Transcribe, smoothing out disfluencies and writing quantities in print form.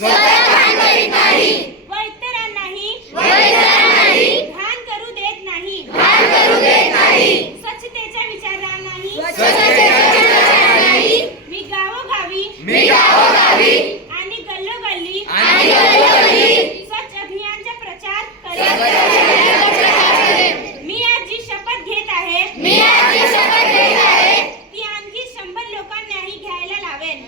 व इतरांनाही घाण करू देत नाही। स्वच्छतेच्या विचारांनाही मी गावोगावी आणि गल्लोगल्ली स्वच्छ अभियानचा प्रचार करेन। मी आज जी शपथ घेत आहे ती आणखी 100 लोकांनाही घ्यायला लावेन।